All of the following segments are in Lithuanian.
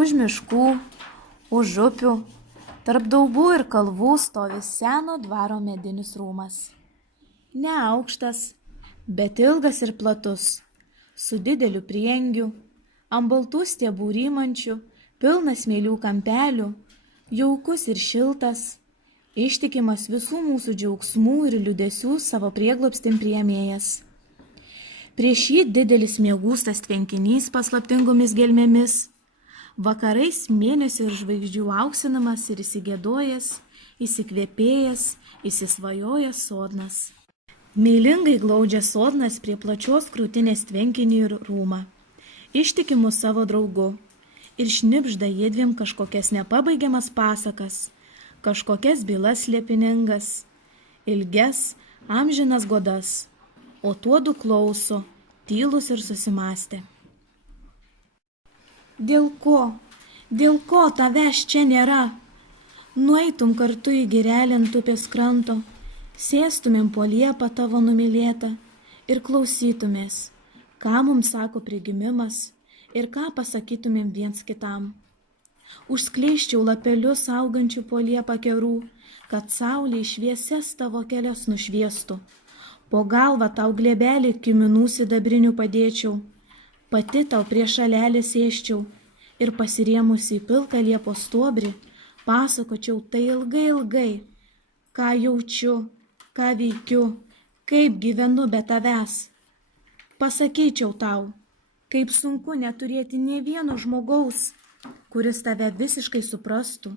Už miškų, už upių, tarp daubų ir kalvų stovi seno dvaro medinis rūmas. Neaukštas, bet ilgas ir platus, su dideliu priengiu, ant baltų stiebų rymančių, pilnas mėlių kampelių, jaukus ir šiltas, ištikimas visų mūsų džiaugsmų ir liūdesių savo prieglobstin priėmėjas. Prieš jį didelis miegūstas tvenkinys paslaptingomis gelmėmis, vakarais mėnesio ir žvaigždžių auksinamas ir įsigėdojęs, įsikvėpėjęs, įsisvajojęs sodnas. Meilingai glaudžia sodnas prie plačios krūtinės tvenkinį ir rūmą, ištikimu savo draugu, ir šnibžda jiedviem kažkokias nepabaigiamas pasakas, kažkokias bylas slėpiningas, ilges, amžinas godas, o tuodu klauso, tylus ir susimąstę. Dėl ko tavęs čia nėra? Nueitum kartu į girelę ant upės kranto, sėstumėm po liepą tavo numylėtą ir klausytumės, ką mums sako prigimimas ir ką pasakytumėm viens kitam. Užskleiščiau lapelius augančių po liepą kerų, kad saulė šviesias tavo kelias nušviestų. Po galvą tau glėbelį kiminų sidabrinių padėčiau, pati tau prie šalelį sėščiau ir pasirėmusi į pilką liepos stuobrį, pasakočiau tai ilgai ilgai, ką jaučiu, ką veikiu, kaip gyvenu be tavęs. Pasakyčiau tau, kaip sunku neturėti nė vieno žmogaus, kuris tave visiškai suprastų,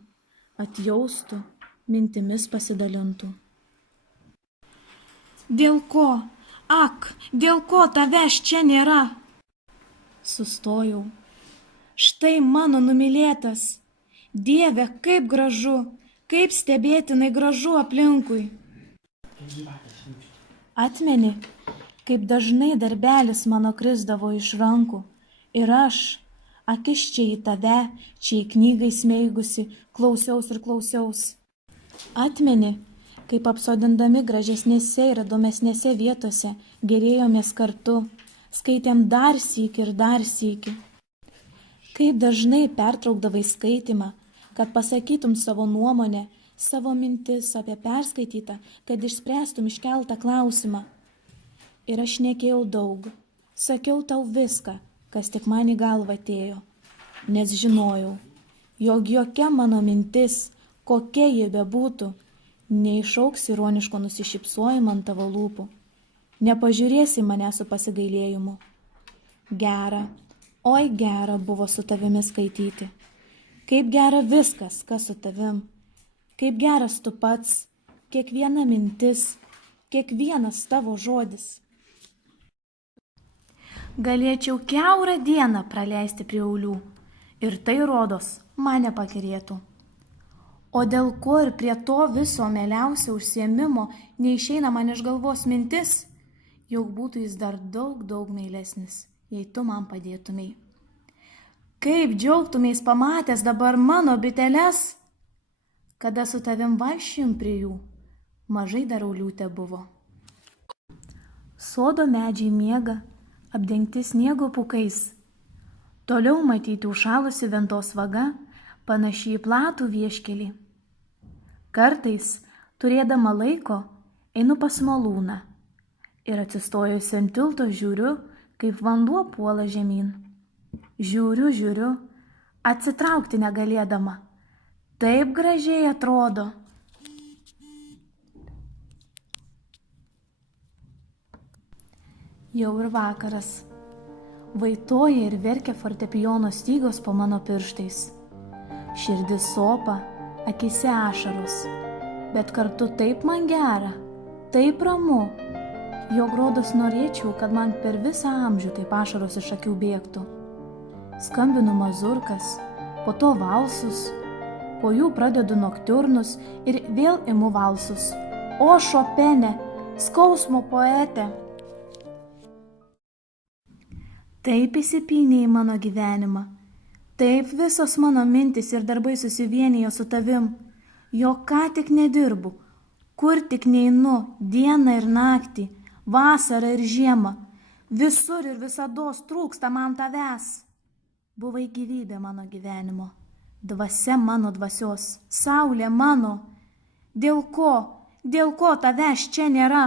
atjaustų, mintimis pasidalintų. Dėl ko tavęs čia nėra? Sustojau. Štai mano numylėtas. Dieve, kaip gražu, kaip stebėtinai gražu aplinkui. Atmeni, kaip dažnai darbelis mano krisdavo iš rankų, ir aš, akis čia į tave, čia į knygą įsmeigusi, klausiaus. Atmeni, kaip apsodindami gražesnėse ir įdomesnėse vietose gerėjomės kartu, skaitėm dar sykį. Kaip dažnai pertraukdavai skaitimą, kad pasakytum savo nuomonę, savo mintis apie perskaitytą, kad išspręstum iškeltą klausimą. Ir aš šnekėjau daug, sakiau tau viską, kas tik man į galvą atėjo, nes žinojau, jog jokia mano mintis, kokia ji bebūtų, neišauks ironiško nusišypsojimo ant tavo lūpų, nepažiūrėsi mane su pasigailėjimu. Gera, oi gera buvo su tavimi skaityti, kaip gera viskas, kas su tavim, kaip geras tu pats, kiekviena mintis, kiekvienas tavo žodis. Galėčiau kiaurą dieną praleisti prie aulių, ir tai rodos mane pakirėtų. O dėl ko ir prie to viso mieliausio užsiėmimo neišeina man iš galvos mintis, juk būtų jis dar daug meilesnis, jei tu man padėtumei. Kaip džiaugtumės pamatęs dabar mano biteles, kada su tavim vaikščiojom prie jų, mažai dar aulių tebuvo. Sodo medžiai miega, apdengti sniego pūkais. Toliau matyti užšalusi ventos vaga, panaši į platų vieškelį. Kartais, turėdama laiko, einu pas malūną ir atsistojusi ant tilto žiūriu, kaip vanduo puola žemyn. Žiūriu, atsitraukti negalėdama. Taip gražiai atrodo. Jau ir vakaras. Vaitoja ir verkia fortepijono stygos po mano pirštais. Širdis sopa, akise ašaros, bet kartu taip man gera, taip ramu, jog rodos norėčiau, kad man per visą amžių taip ašaros iš akių bėgtų. Skambinu mazurkas, po to valsus, po jų pradedu noktiurnus ir vėl imu valsus. O Šopene, skausmo poete! Taip įsipynė į mano gyvenimą, taip visos mano mintis ir darbai susivienijo su tavim, jog ką tik nedirbu, kur tik neinu, dieną ir naktį, vasarą ir žiemą, visur ir visados trūksta man tavęs. Buvai gyvybė mano gyvenimo, dvasia mano dvasios, saulė mano. Dėl ko tavęs čia nėra?